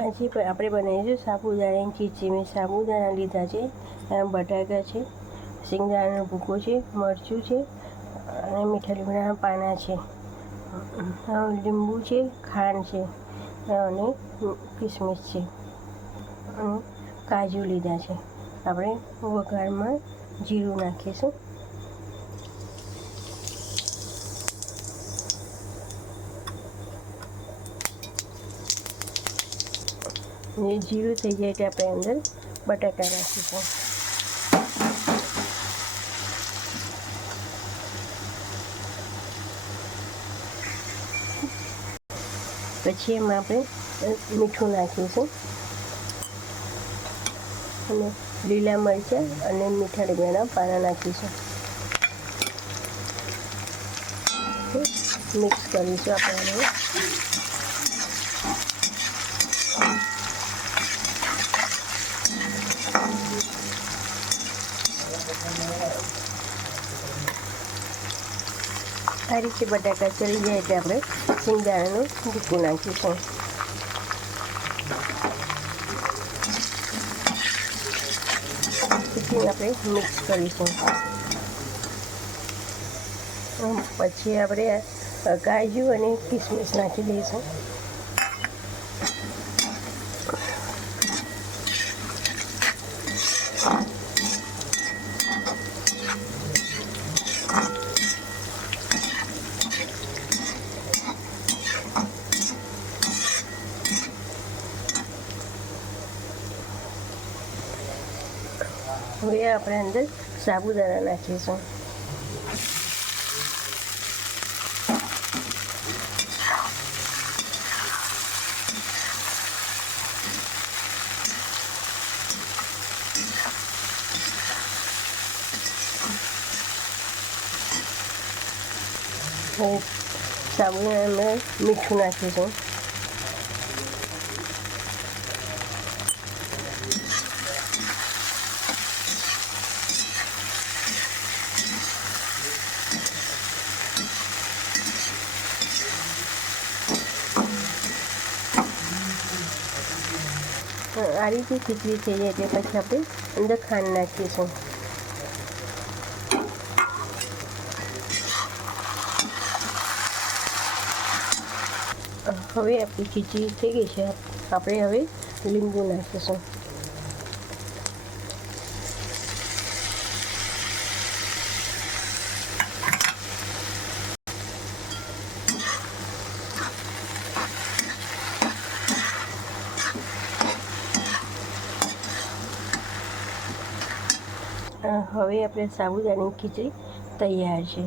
આજે આપણે બનાવીશું સાબુદાણાની ખીચડી. મેં સાબુદાણા લીધા છે, બટાકા છે, શિંગદાણાનો ભૂકો છે, મરચું છે અને મીઠા લીમડાના પાના છે, લીંબુ છે, ખાંડ છે અને કિસમિસ છે અને કાજુ લીધા છે. આપણે વઘારમાં જીરું નાખીશું. જીરું થઈ જાય એટલે આપણે અંદર બટાકા નાખીશું. પછી એમાં આપણે મીઠું નાખીશું અને લીલા મરચાં અને મીઠા લીમડાના પાના નાખીશું. મિક્સ કરીશું આપણે. આ રીતે બટાકા ચડી જાય એટલે આપણે શિંગદાણાનું ભૂકું નાખીશું. પછી આપણે મિક્સ કરીશું. પછી આપણે કાજુ અને કિસમિસ નાખી દઈશું. હવે આપણે અંદર સાબુદાણા નાખીશું. સાબુદાણામાં મીઠું નાખીશું. આ રીતે ખીચડી થઈ જાય એટલે પછી આપણે અંદર ખાંડ નાખીશું. હવે આપણી ખીચડી થઈ ગઈ છે. આપણે હવે લીંબુ નાખીશું. હવે આપણે સાબુદાણાની ખીચડી તૈયાર છે.